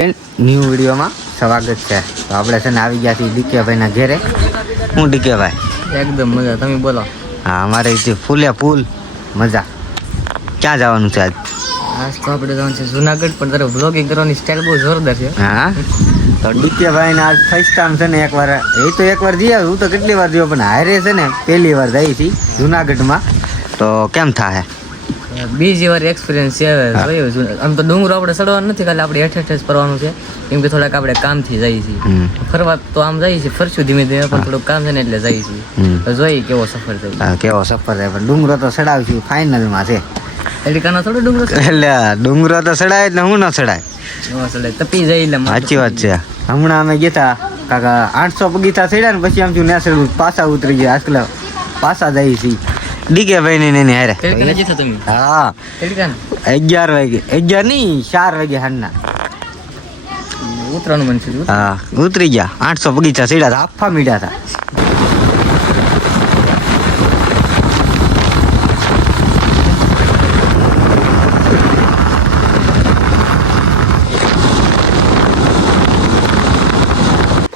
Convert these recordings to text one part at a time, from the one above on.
New વિડીયોમાં સ્વાગત છે. તો આપણે છે ને આવી ગયા છીએ ડીકેભાઈના ઘેરે. હું ડીકેભાઈ એકદમ મજા. તમે બોલો. હા, અમારે જે ફૂલે ફૂલ મજા. ક્યાં જવાનું છે આજ? આજ તો આપણે જવાનું છે જુનાગઢ, પણ તારે વ્લોગિંગ કરવાની સ્ટાઇલ બહુ જોરદાર છે. હા, તો ડીકેભાઈને આજ ફર્સ્ટ ટાઈમ છે ને એકવાર એકવાર જઈ આવ્યું. હું તો કેટલી વાર ગયો, પણ હારે છે ને પહેલી વાર જઈ હતી જુનાગઢમાં. તો કેમ થાય? બીજી વાર એક્સપિરિયન્સ છે. આમ તો ડુંગરો આપણે ચડવાનું નથી, ખાલી આપણે હેઠ હેઠ જ ફરવાનું છે. કેમ કે થોડાક આપણે કામથી જઈએ છીએ. ફરવા તો આમ જઈએ છીએ, ફરશું ધીમે ધીમે, પણ થોડુંક કામ છે ને એટલે જઈએ છીએ. તો જોઈએ કેવો સફર થાય. કેવો સફર થાય, પણ ડુંગરો તો ચડાવશું ફાઇનલમાં છે. એલિકાનો થોડો ડુંગરો એટલે ડુંગરો તો ચડાય એટલે હું ન ચડાય. તપી જાય એટલે સાચી વાત છે. હમણાં અમે ગયા કાકા 800 પગીથા ચડ્યા ને પછી આમ થયું નેસડું પાછા ઉતરી ગયા. આજકાલ પાછા જઈએ છીએ ડીકેભાઈ ને હારે. હા, 11 વાગે 11 નહીં 4 વાગે હારના ઉતરવાનું મન છે. હા, ઉતરી ગયા. 800 બગીચા ચડ્યા હતા, આફા મીડ્યા હતા.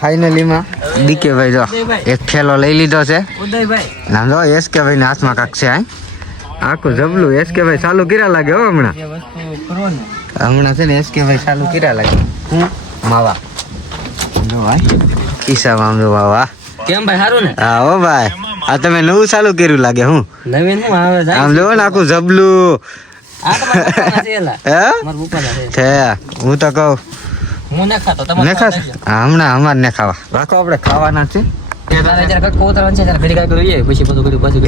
ફાઇનલીમાં ડીકેભાઈ જો એક થેલો લઈ લીધો છે. નામ જો એસકેભાઈ ના હાથમાં કાક છે. આખું જબલું એસકેભાઈ ચાલુ કર્યા લાગે. હો હમણાં છે ને એસકેભાઈ ચાલુ કર્યા લાગે. હું માવા જો ભાઈ ખિસ્સામાં આમ જો વાહ. કેમ ભાઈ, સારું ને? હા હો ભાઈ, આ તમે નવું ચાલુ કર્યું લાગે. હું નવીન હું આવે આમ જો ને આખું જબલું. હે હું તો કહું હું ના ખાતો. હમણાં અમારે ને ખાવા રાખો, આપણે ખાવાના છે.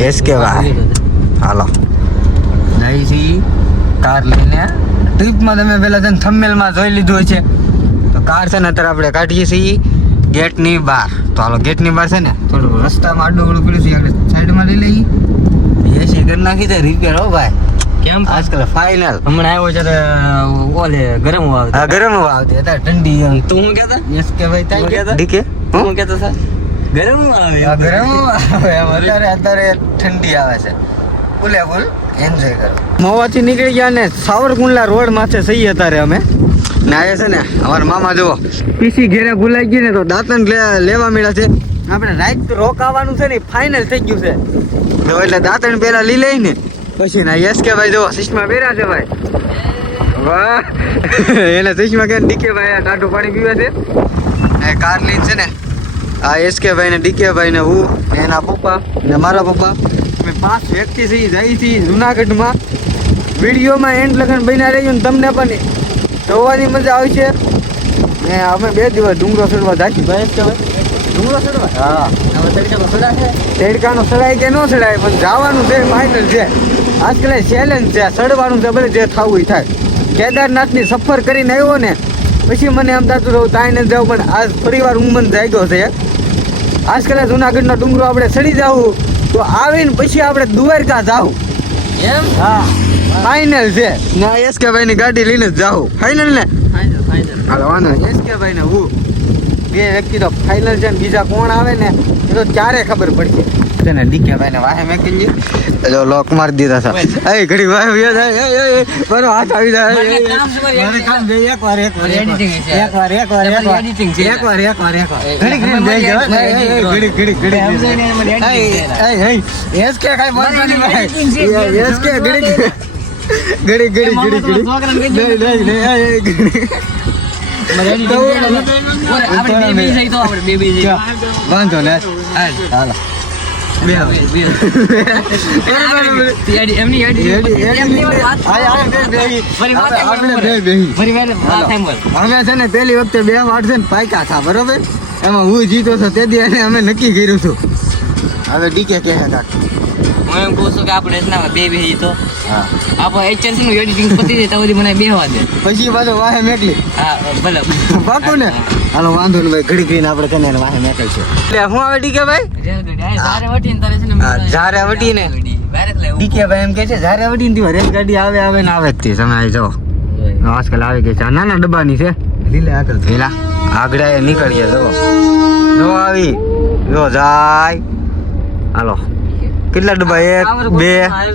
એસકેભાઈ હાલો જઈ છી કાર લઈને. ટ્રીપમાં તમે પેલા છે ને થંબનેલમાં જોઈ લીધું છે. તો કાર છે ને અત્યારે આપણે કાઢીએ છીએ ગેટની બહાર. તો હાલો ગેટની બહાર છે ને થોડું રસ્તામાં આડું પડ્યું છે, આપણે સાઈડમાં લઈ લઈએ. એસી કરી નાખી દે રિપેર. હો ભાઈ કેમ આજકાલ ફાઇનલ. હમણાં આવ્યો ત્યારે ઓલે ગરમ હવા આવતી. હા, ગરમ હવા આવતી અત્યારે ઠંડી. તું હું કહેતા? એસકેભાઈ તાઈ કહેતા? ડીકે હું કહેતો સર ગરમ આવે. ગરમ આવે અત્યારે ઠંડી આવે છે. ફૂલે ફૂલ એન્જોય કરો. મવાથી નીકળી ગયા ને સાવરકુંડલા રોડ માથે સહી અત્યારે અમે ને આવ્યા છે ને અમારા મામા જુઓ પીસી ઘેરે ભૂલાઈ ગઈ ને તો દાંતણ લેવા મળ્યા છે. આપણે રાઈટ રોકાવાનું છે ને ફાઇનલ થઈ ગયું છે. તો એટલે દાંતણ પેલા લઈ લઈ ને પછી ના એસકેભાઈ જુઓ ચશ્મા પહેર્યા છે ભાઈ. વાહ એને ચશ્મા કે ડીકેભાઈ ટાટું પાણી પીવે છે. કાર લઈને છે ને આ એસકેભાઈ ને ડીકેભાઈ ને હું એના પપ્પા ને મારા પપ્પા અમે 5 વ્યક્તિ છીએ જઈ છીએ જુનાગઢમાં. વિડીયોમાં એન્ડ લગન બન્યા રહેજો ને તમને પણ જોવાની મજા આવશે. ને અમે 2 દિવસ ડુંગરો ચડવા જાશું. ભાઈ ડુંગરો ચડવા હા તેડકાનો ચડાય કે ન ચડાય, પણ જવાનું છે ફાઇનલ છે. આજકાલ ચેલેન્જ છે, ચડવાનું છે. ભલે જે થવું થાય. કેદારનાથની સફર કરીને આવ્યો ને પછી મને એમ થતું રહું તાઈ નથી જાઉં, પણ આજ ફરી વાર ઉમન જાગ્યો છે. આજકાલ જુનાગઢનો ડુંગરો આપણે ચડી જવું તો આવીને પછી આપણે દ્વારકા જાવું. એમ? હા ફાઇનલ છે. ના એસકેભાઈ ની ગાડી લઈને જ જાવું. ફાઇનલ ને હાલો વાંધો એસકેભાઈ ને હું 2 વ્યક્તિ તો ફાઇનલ છે. ને બીજા કોણ આવે ને એ તો ક્યારે ખબર પડશે. ને ડીકેભાઈ ને વાહે મેકી જો લોક મારી દીધા છે. એ ઘડી વાહે વ્યો જાય. મારો હાથ આવી જાય. મારે કામ બે એકવાર ઘડી એસકે કાઈ મરવાની ભાઈ. એસકે ઘડી વાંધો ને હાલો હવે છે ને પેલી વખતે 2 વાર છે ને પાયકા થા બરોબર. એમાં હું જીતો છો તે દી અમે નક્કી કર્યું છું. હવે ડીકે કહે કાક હું એમ કહું છું કે આપણે બે તો આપણે એચએનસી નું એડિટિંગ પતી જાય તો બધી મને બેહવા દે. પછી પાછો વાહે મેકલી. હા ભલે પાકું ને. હાલો વાંધો ને ભાઈ, ઘડી ઘડીને આપણે કને વાહે મેકલ છે. એટલે હું આવે ડીકે ભાઈ જારે વટીને તારે છે ને જારે વટીને ડીકે ભાઈ એમ કહે છે જારે વટીને રેલ ગાડી આવે ને આવે જ તે તમે આવી જાઓ. આજકાલ આવી ગઈ છે નાના ડબ્બાની છે. લીલા આગળ લીલા આગળ નીકળીએ જો આવી જો જાય. હાલો કેટલા ડબ્બા? 1 2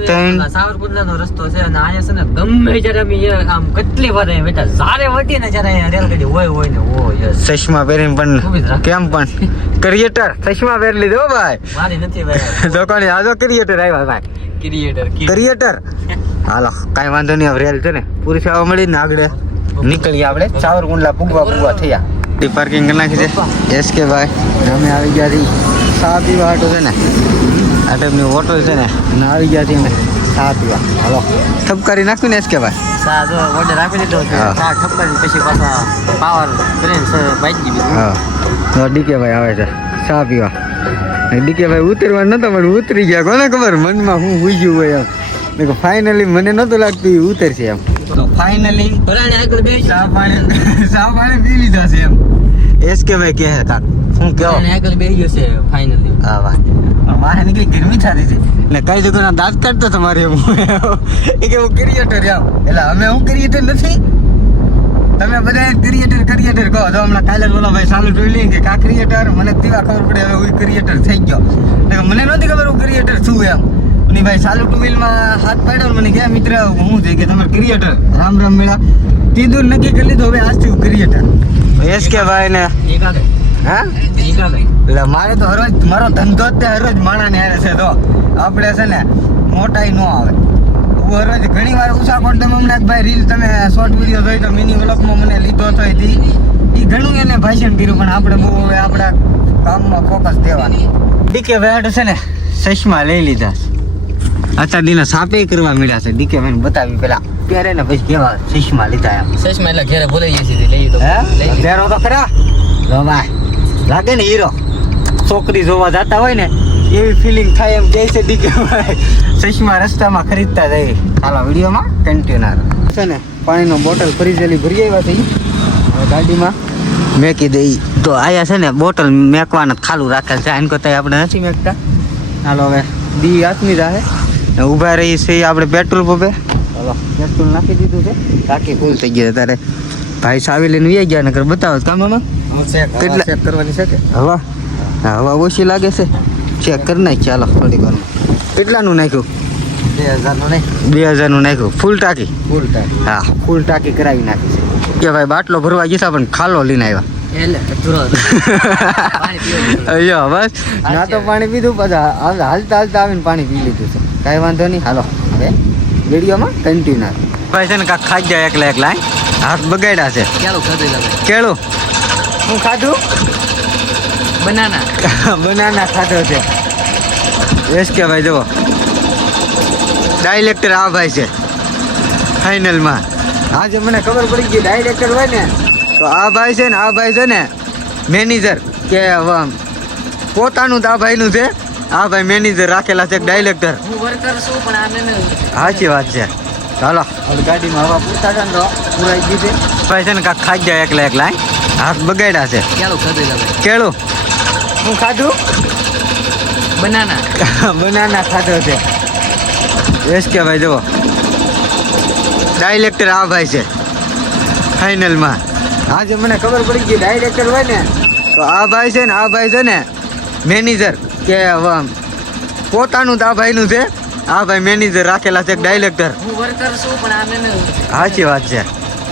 3 સાવરકુંડલાનો રસ્તો છે અને અહીંયા છે ને ગમે જ્યારે અમે આમ કેટલી વાર અહીંયા બેઠા જ્યારે વટીએ ને જ્યારે અહીંયા રેલગાડી હોય ને હોય ચશ્મા પહેરીને પણ કેમ પણ ક્રિએટર ચશ્મા પહેરી લીધો ભાઈ. મારી નથી ભાઈ તો કોણ આજો ક્રિએટર આવ્યા ભાઈ? ક્રિએટર. હાલો કાંઈ વાંધો નહીં. હવે રેલ છે ને પૂરી થવા મળી ને આગળ નીકળીએ આપણે સાવરકુંડલા પૂગવા થયા. પાર્કિંગ કરી નાખી છે એસકે ભાઈ. અમે આવી ગયા છીએ ચા પીવા હાટો છે ને આ ટાઈપની હોટલ છે ને અને આવી ગયા છીએ અમે ચા પીવા. હાલો ઠપકારી નાખ્યું ને એસકે ભાઈ? સા જો ઓર્ડર આપી દીધો છે હા. સા ઠપકારી પછી પાછા પાવર કરીને બાઈક દીધી. હા તો ડીકે ભાઈ આવે છે ચા પીવા. ડીકે ભાઈ ઉતરવા નતો પણ ઉતરી ગયા. કોને ખબર મનમાં હું હોઈ ગયું હોય એમ. મેં કહ્યું ફાઇનલી મને નહોતું લાગતું એ ઉતરશે એમ. તો ફાઇનલી ભરાણે આગળ બે ચા પાણી પી લીધા છે એમ. એસકે ભાઈ કહે કાક શું કહો? ભરાણે આગળ બે ગયો છે ફાઇનલી. હા વાહ મારે નીકળી ગરમી થતી હતી એટલે કઈ જગ્યાના દાંત કાઢતો તમારે એમ એ કે હું ક્રિએટર એમ. એટલે અમે હું ક્રિએટર નથી. તમે બધા ક્રિએટર કહો તો હમણાં કાલે બોલો ભાઈ સામે જોઈ લઈએ કે કા ક્રિએટર મને તેવા ખબર પડે હવે હું ક્રિએટર થઈ ગયો. એટલે મને નહોતી ખબર હું ક્રિએટર છું એમ. અને ભાઈ ચાલુ ટુ વ્હીલમાં હાથ પાડ્યો મને કે મિત્ર હું છે કે તમારે ક્રિએટર રામ મેળા તીધું નક્કી કરી લીધું હવે આજથી હું ક્રિએટર. એસકે ભાઈ ને એક આગળ હા એક આગળ એટલે મારે તો હરરોજ મારો ધંધો જ તે હરરોજ માણાને હારે છે. તો આપણે છે ને મોટાઈ ન આવે. હું હરરોજ ઘણી વાર ઉષાકોટ તમે હમણાં ભાઈ રીલ તમે શોર્ટ વિડીયો જોઈ તો મિની વ્લોગમાં મને લીધો હતો એ ઘણું એને ભાષણ કર્યું પણ આપણે બહુ હવે આપણા કામમાં ફોકસ દેવાનું. ડીકે ભાઈ છે ને ચશ્મા લઈ લીધા અત્યાર દિના સાપે કરવા મળ્યા છે. ડીકે ભાઈ બતાવી પેલા પહેરે ને પછી કેવા ચશ્મા લીધા એમ. સચમાં એટલે ઘેરે બોલાઈ ગઈ છે લઈ તો હે પહેરો તો ખરા જો ભાઈ લાગે ને હીરો. છોકરી જોવા જતા હોય ને એવી ફિલિંગ થાય એમ કહે છે ડીકે ભાઈ. ચશ્મા રસ્તામાં ખરીદતા જાય. હાલો વિડીયોમાં કન્ટિન્યુ છે ને પાણીનો બોટલ ફરીજેલી ભરી આવ્યા છે હવે ગાડીમાં મેકી દઈ. તો આયા છે ને બોટલ મેકવાના ખાલું રાખેલ છે. આને કરતા આપણે નથી મેકતા. હાલો હવે દી આત્મી રહે ઊભા રહી છે આપણે પેટ્રોલ પંપે. હાલો પેટ્રોલ નાખી દીધું છે. ટાંકી ફૂલ થઈ ગઈ. ત્યારે ભાઈ સાવી લઈને વી ગયા નકર બતાવો કામમાં કેટલા ચેક કરવાની છે કે હવા ઓછી લાગે છે. ચેક કરી નાખ ચાલો થોડી વારમાં. કેટલાનું નાખ્યું? 2000નું નહીં 2000નું નાખ્યું. ફૂલ ટાંકી હા ફૂલ ટાંકી કરાવી નાખી છે કે ભાઈ બાટલો ભરવા ગયા પણ ખાલો લઈને આવ્યા. અయ్યો બસ ના તો પાણી પીધું પાછા હાલતા આવીને પાણી પી લીધું છે. કાંઈ વાંધો નહીં. હાલો હવે વિડીયોમાં કન્ટિન્યુ. ભાઈ છે ને કાંક ખાઈ જાય એકલા હાથ બગાડ્યા છે. કેળું શું ખાધું? બનાના ખાધો છે. એસકે ભાઈ જુઓ ડાયરેક્ટર આ ભાઈ છે ફાઇનલમાં. આજે મને ખબર પડી ગઈ ડાયરેક્ટર હોય ને તો આ ભાઈ છે ને આ ભાઈ છે ને મેનેજર કે પોતાનું તો આ ભાઈનું છે. આ ભાઈ મેનેજર રાખેલા છે ડાયરેક્ટર. સાચી વાત છે. ચાલો ગાડીમાં હવા પૂરતા છે ને તો પૂરાઈ ગઈ છે. ભાઈ છે ને કાંક ખાઈ જાય એકલા હાથ બગાડ્યા છે. કેળું શું ખાધું? બનાના ખાધો છે. એસકે ભાઈ જુઓ ડાયરેક્ટર આ ભાઈ છે ફાઇનલમાં. આજે મને ખબર પડી ગઈ ડાયરેક્ટર હોય ને તો આ ભાઈ છે ને આ ભાઈ છે ને મેનેજર કે પોતાનું તો આ ભાઈનું છે. આ ભાઈ મેનેજર રાખેલા છે ડાયરેક્ટર. સાચી વાત છે.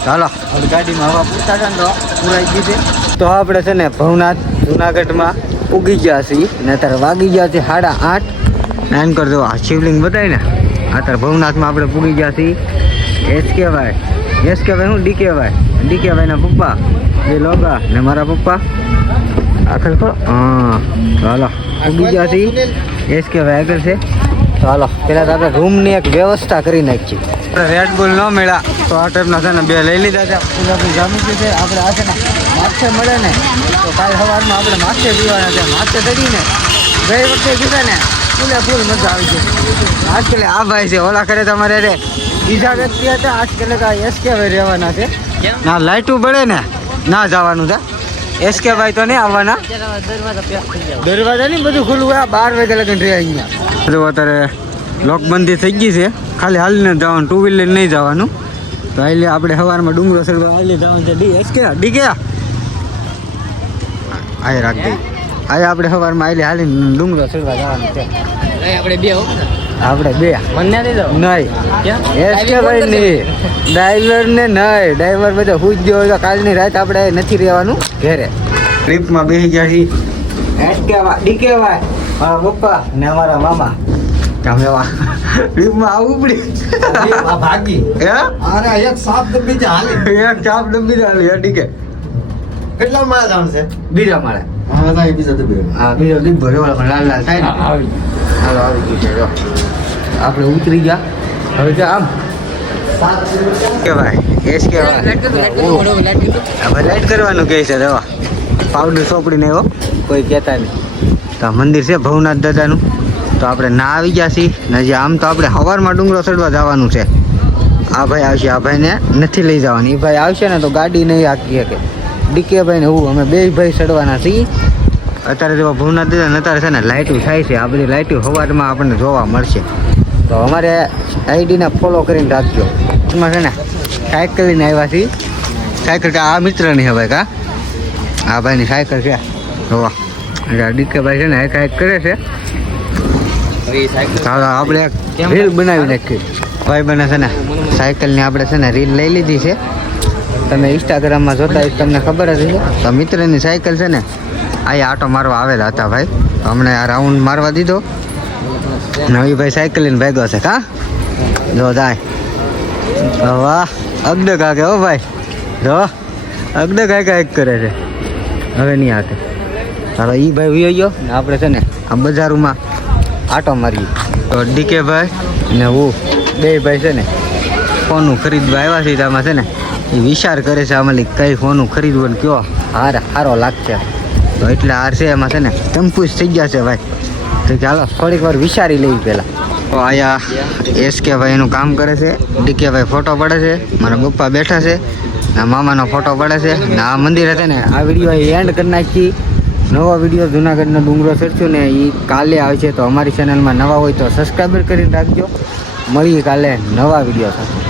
ચાલો ગાડીમાં હવા પૂરતા છે ને તો પૂરાઈ ગઈ છે. તો આપણે છે ને ભવનાથ જુનાગઢમાં ઉગી ગયા છીએ ને અત્યારે વાગી ગયા છે 8:30. નાન કરજો આ શિવલિંગ બતાવી ને અત્યારે ભવનાથમાં આપણે પૂગી ગયા છીએ. એસકે ભાઈ શું ડીકે ભાઈના પપ્પા એ લોગા ને મારા પપ્પા આખર તો હા હાલો પૂગી ગયા છીએ. એસકે ભાઈ આગળ છે. તો હાલો પેલા તો આપણે રૂમની એક વ્યવસ્થા કરી નાખીએ. રેડ બુલ ન મળ્યા તો આ ટાઈપના છે ને 2 લઈ લીધા છે. આપણી જામી છે આપણે આ છે ને માછે મળે ને તો કાલ સવારમાં આપણે માછે પીવાના છે. માછે ચડીને ગઈ વખતે કીધા ને ફૂલ મજા આવી છે. આજકાલ આ ભાઈ છે ઓલા કરે તમારે રે બીજા વ્યક્તિ હતા. આજકાલ એસકે ભાઈ રહેવાના છે. ના લાઇટું બળે ને ના જવાનું છે. એસકે ભાઈ તો નહીં આવવાના. દરવાજા નહીં બધું ખુલ્લું હોય. 12 વાગે લગન રહે અહીંયા. જો અત્યારે લોકબંધી થઈ ગઈ છે. ખાલી હાલીને જવાનું ટુ વ્હીલર નહીં જવાનું. તો હાલે આપણે સવારમાં ડુંગરો ચડવા હાલી જવાનું છે. ડીકે આ રાખ દઈ. આ આપણે સવારમાં હાલીને ડુંગરો ચડવા જવાનું છે. આપણે બે હો ને. આપણે બે મને ના દઈ દો નહીં ક્યાં એસ કે ભાઈ નહીં ડ્રાઈવર ને નહીં ડ્રાઈવર બધા હુઈ ગયો હોય તો કાલની રાત આપણે નથી રહેવાનું ઘરે ટ્રીપમાં બેસી ગયા છીએ એસ કે ભાઈ ડી કે ભાઈ મારા પપ્પા ને અમારા મામા તમે ટ્રીપમાં આવું પડી ભાગી હે અરે એક સાપ તો બીજા હાલી એક ચાપ ડબ્બી ચાલી ડી કે કેટલા માળા જાણ છે બીજા માળે હવે તો બીજા તો બે હા બીજો ડીપ ભર્યો પણ લાલ લાલ થાય ને આવી હાલો આવી ગયું છે જો આપણે ઉતરી ગયા હવે કે આમ કે ભાઈ એસ કે ભાઈ હવે લાઈટ કરવાનું કહે છે દવા પાવડર સોંપડીને એવો કોઈ કહેતા નહીં તો આ મંદિર છે ભવનાથ દાદાનું તો આપણે ના આવી ગયા છીએ ને હજી આમ તો આપણે સવારમાં ડુંગરો ચડવા જવાનું છે આ ભાઈ આવશે આ ભાઈને નથી લઈ જવાની એ ભાઈ આવશે ને તો ગાડી નહીં હાકી શકે ડીકે ભાઈ ને હું અમે બે ભાઈ ચડવાના છીએ અત્યારે જો ભવનાથ દાદા અત્યારે છે ને લાઇટો થાય છે આ બધી લાઇટો સવારમાં આપણને જોવા મળશે તો અમારે આઈડીને ફોલો કરીને રાખજો એમાં છે ને સાયકલ લઈને આવ્યા છીએ સાયકલ કે આ મિત્રની છે ભાઈ કા આ ભાઈની સાયકલ છે જોવા એટલે ડીકે ભાઈ છે ને એક કરે છે ચાલો આપણે રીલ બનાવી નાખીએ ભાઈ બને છે ને સાયકલની આપણે છે ને રીલ લઈ લીધી છે તમે ઇન્સ્ટાગ્રામમાં જોતા હોય તમને ખબર જ હશે તો મિત્રની સાયકલ છે ને અહીંયા આટો મારવા આવેલા હતા ભાઈ હમણાં આ રાઉન્ડ મારવા દીધો નવી ભાઈ સાયકલ લઈને ભાગ્યો છે કા જો જાય વાહ અગડે કાકે હો ભાઈ જો અગડે કાંઈક કરે છે હવે નહીં આકે ચાલો એ ભાઈ વિયો ગયો ને આપણે છે ને આ બજારોમાં આટો મારીએ તો ડીકે ભાઈ ને હું બે ભાઈ છે ને ફોનું ખરીદવા આવ્યા છે આમાં છે ને એ વિચાર કરે છે આમાં કઈ ફોનું ખરીદવું ને કયો સારો લાગશે તો એટલે હાર છે એમાં છે ને કન્ફ્યુઝ થઈ ગયા છે ભાઈ તો ચાલો થોડીક વાર વિચારી લઈએ પહેલાં તો અહીંયા એસ કે ભાઈ એનું કામ કરે છે ડીકે ભાઈ ફોટો પડે છે મારા પપ્પા બેઠા છે ને મામાનો ફોટો પડે છે ને આ મંદિર છે ને આ વિડીયો એન્ડ કરી નાખી નવો વિડીયો જુનાગઢનો ડુંગરો ચડશું ને એ કાલે આવશે તો અમારી ચેનલમાં નવા હોય તો સબસ્ક્રાઈબર કરીને રાખજો મળીએ કાલે નવા વિડીયો સાથે